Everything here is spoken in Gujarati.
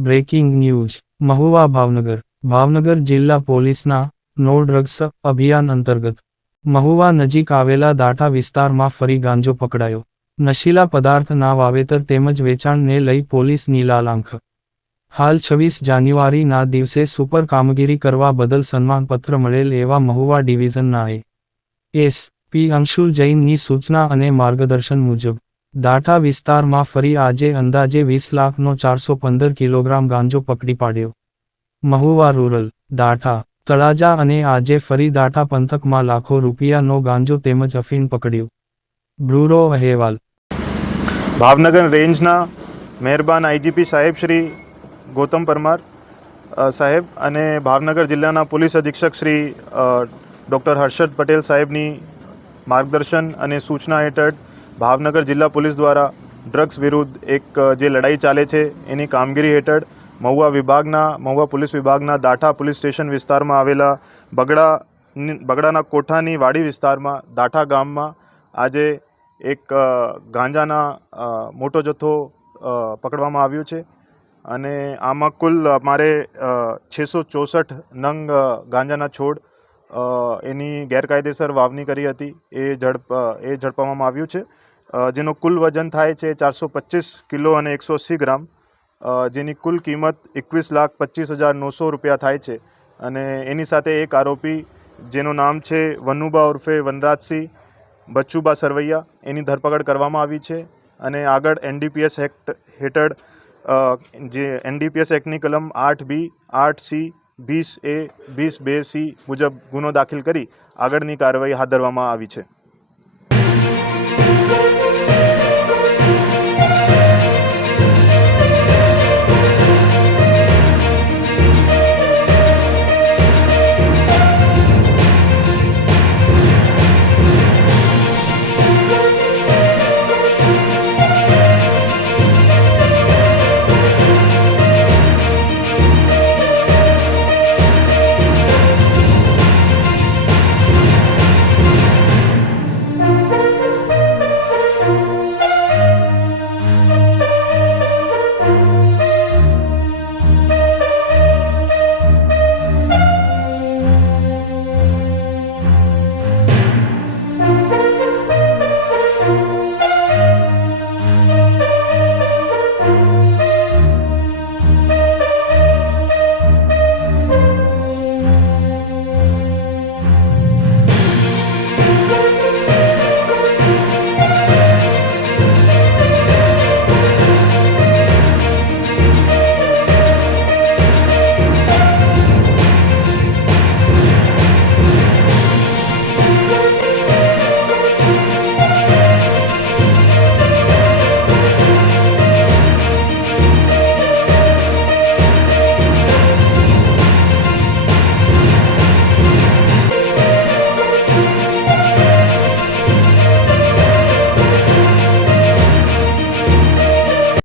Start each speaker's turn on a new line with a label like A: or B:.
A: Breaking news Mahuva Bhavnagar. Bhavnagar જિલ્લા પોલીસના નો ડ્રગ્સ અભિયાન અંતર્ગત. મહુવા નજીક આવેલા દાઠા વિસ્તારમાં ફરી ગાંજો પકડાયો. નશીલા પદાર્થના વાવેતર તેમજ વેચાણને લઈ પોલીસ લાલાંખ હાલ છવ્વીસ જાન્યુઆરીના દિવસે સુપર કામગીરી કરવા બદલ સન્માનપત્ર મળેલ એવા મહુવા ડિવિઝનના એ એસ પી અંશુલ જૈનની સૂચના અને માર્ગદર્શન મુજબ દાઠા વિસ્તારમાં ફરી આજે અંદાજે વીસ લાખનો ચારસો પંદર કિલોગ્રામ ગાંજો પકડી પાડ્યો. મહુવા રૂરલ, દાઠા, તળાજા અને આજે ફરી દાઠા પંથકમાં લાખો રૂપિયાનો ગાંજો તેમજ અફીણ પકડ્યું. બ્રુરો અહેવાલ.
B: ભાવનગર રેન્જના મહેરબાન આઈજીપી સાહેબ શ્રી ગૌતમ પરમાર સાહેબ અને ભાવનગર જિલ્લાના પોલીસ અધિક્ષક શ્રી ડૉક્ટર હર્ષદ પટેલ સાહેબની માર્ગદર્શન અને સૂચના હેઠળ ભાવનગર જિલ્લા પોલીસ દ્વારા ડ્રગ્સ વિરુદ્ધ એક જે લડાઈ ચાલે છે, એની કામગીરી હેઠળ મહુવા વિભાગના, મહુવા પોલીસ વિભાગના દાઠા પોલીસ સ્ટેશન વિસ્તારમાં આવેલા બગડા બગડાના કોઠાની વાડી વિસ્તારમાં દાઠા ગામમાં આજે એક ગાંજાના મોટો જથ્થો પકડવામાં આવ્યો છે. અને આમાં કુલ મારે છસો ચોસઠ નંગ ગાંજાના છોડ એની ગેરકાયદેસર વાવણી કરી હતી. એ ઝડપ એ ઝડપવામાં આવ્યું છે. જેનો કુલ વજન થાય છે ચારસો પચીસ કિલો અને એકસો અસી ગ્રામ. જેની કુલ કિંમત એકવીસ લાખ પચીસ હજાર નવસો રૂપિયા થાય છે. અને એની સાથે એક આરોપી જેનું નામ છે વનુબા ઉર્ફે વનરાજસિંહ બચ્ચુબા સરવૈયા, એની ધરપકડ કરવામાં આવી છે. અને આગળ એનડીપીએસ એક્ટ હેઠળ જે એનડીપીએસ એક્ટની કલમ આઠ બી, આઠ સી, વીસ એ, વીસ બે સી મુજબ ગુનો દાખલ કરી આગળની કાર્યવાહી હાથ ધરવામાં આવી છે.